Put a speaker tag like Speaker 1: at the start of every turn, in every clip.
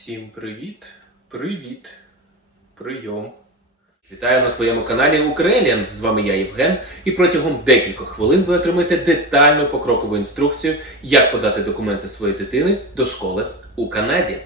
Speaker 1: Всім привіт, привіт, прийом. Вітаю на своєму каналі Укреліан. З вами я Євген, і протягом декількох хвилин ви отримаєте детальну покрокову інструкцію, як подати документи своєї дитини до школи у Канаді.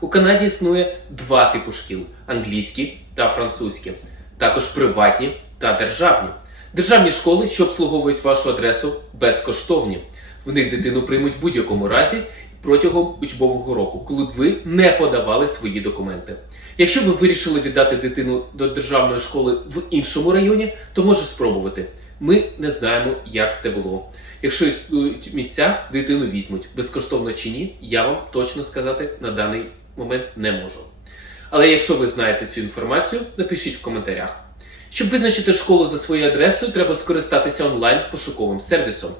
Speaker 1: У Канаді існує два типи шкіл: англійські та французькі, також приватні та державні. Державні школи, що обслуговують вашу адресу, безкоштовні. В них дитину приймуть в будь-якому разі протягом учбового року, коли б ви не подавали свої документи. Якщо ви вирішили віддати дитину до державної школи в іншому районі, то може спробувати. Ми не знаємо, як це було. Якщо існують місця, дитину візьмуть безкоштовно чи ні, я вам точно сказати на даний момент не можу. Але якщо ви знаєте цю інформацію, напишіть в коментарях. Щоб визначити школу за своєю адресою, треба скористатися онлайн пошуковим сервісом.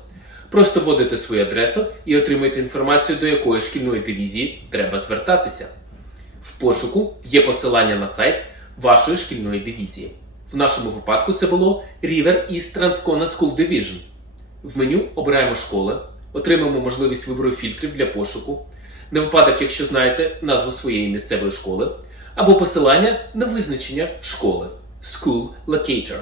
Speaker 1: Просто вводите свою адресу і отримуєте інформацію, до якої шкільної дивізії треба звертатися. В пошуку є посилання на сайт вашої шкільної дивізії. В нашому випадку це було River East Transcona School Division. В меню обираємо школи, отримаємо можливість вибору фільтрів для пошуку, на випадок, якщо знаєте назву своєї місцевої школи, або посилання на визначення школи School Locator.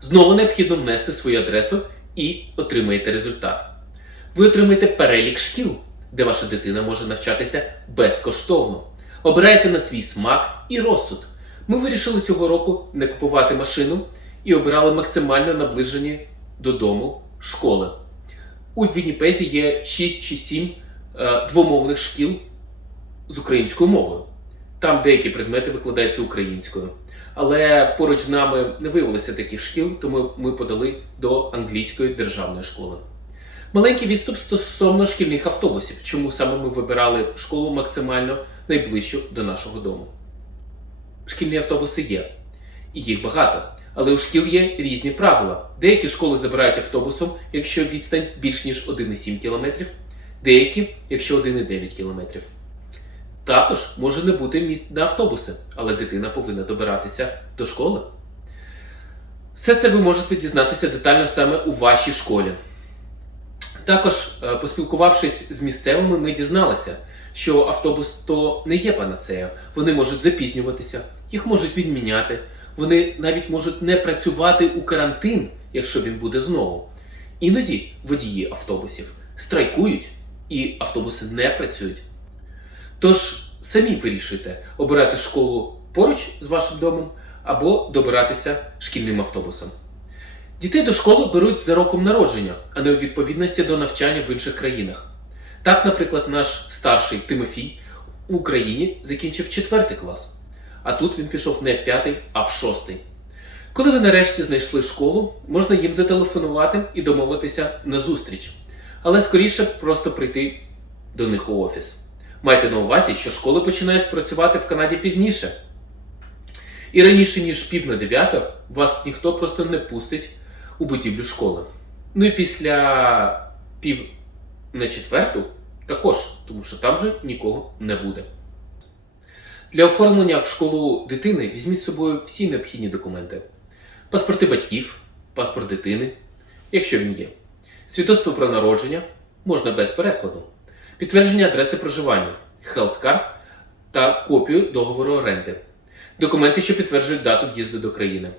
Speaker 1: Знову необхідно внести свою адресу і отримаєте результат. Ви отримаєте перелік шкіл, де ваша дитина може навчатися безкоштовно. Обираєте на свій смак і розсуд. Ми вирішили цього року не купувати машину і обирали максимально наближені додому школи. У Вінніпезі є 6 чи 7 е, двомовних шкіл з українською мовою. Там деякі предмети викладаються українською. Але поруч з нами не виявилося таких шкіл, тому ми подали до англійської державної школи. Маленький відступ стосовно шкільних автобусів, чому саме ми вибирали школу максимально найближчу до нашого дому. Шкільні автобуси є, і їх багато, але у шкіл є різні правила. Деякі школи забирають автобусом, якщо відстань більш ніж 1,7 км, деякі, якщо 1,9 км. Також може не бути місць на автобуси, але дитина повинна добиратися до школи. Все це ви можете дізнатися детально саме у вашій школі. Також, е, поспілкувавшись з місцевими, ми дізналися, що автобус то не є панацея. Вони можуть запізнюватися, їх можуть відміняти, вони навіть можуть не працювати у карантин, якщо він буде знову. Іноді водії автобусів страйкують і автобуси не працюють. Тож самі вирішуйте обирати школу поруч з вашим домом або добиратися шкільним автобусом. Дітей до школи беруть за роком народження, а не у відповідності до навчання в інших країнах. Так, наприклад, наш старший Тимофій в Україні закінчив 4 клас, а тут він пішов не в 5, а в 6. Коли ви нарешті знайшли школу, можна їм зателефонувати і домовитися на зустріч, але скоріше просто прийти до них у офіс. Майте на увазі, що школи починають працювати в Канаді пізніше. І раніше, ніж пів на дев'яту, вас ніхто просто не пустить у будівлю школи. Ну і після пів на четверту також, тому що там же нікого не буде. Для оформлення в школу дитини візьміть з собою всі необхідні документи: паспорти батьків, паспорт дитини, якщо він є, свідоцтво про народження можна без перекладу, підтвердження адреси проживання, HealthCard та копію договору оренди, документи, що підтверджують дату в'їзду до країни.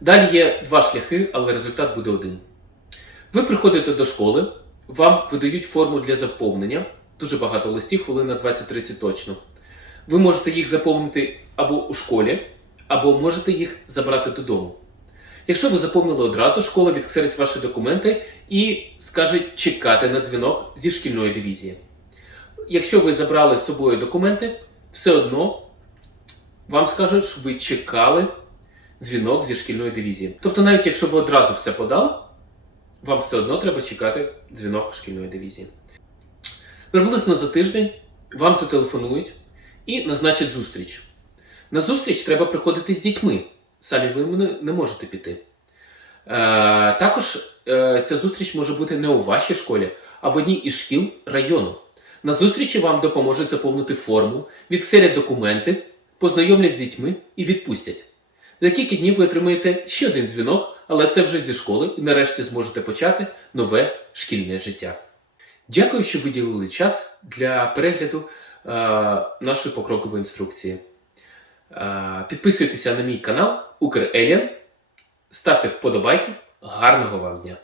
Speaker 1: Далі є два шляхи, але результат буде один. Ви приходите до школи, вам видають форму для заповнення, дуже багато листів, хвилин на 20-30 точно. Ви можете їх заповнити або у школі, або можете їх забрати додому. Якщо ви заповнили одразу, школа відксерить ваші документи і скаже чекати на дзвінок зі шкільної дивізії. Якщо ви забрали з собою документи, все одно вам скажуть, що ви чекали дзвінок зі шкільної дивізії. Тобто, навіть якщо ви одразу все подали, вам все одно треба чекати дзвінок шкільної дивізії. Приблизно за тиждень вам зателефонують і назначать зустріч. На зустріч треба приходити з дітьми. Самі ви не- можете піти. Е, також е, ця зустріч може бути не у вашій школі, а в одній із шкіл району. На зустрічі вам допоможуть заповнити форму, відсерять документи, познайомлять з дітьми і відпустять. За кілька днів ви отримаєте ще один дзвінок, але це вже зі школи і нарешті зможете почати нове шкільне життя. Дякую, що виділили час для перегляду е, нашої покрокової інструкції. Підписуйтеся на мій канал Укреліан, ставте вподобайки. Гарного вам дня!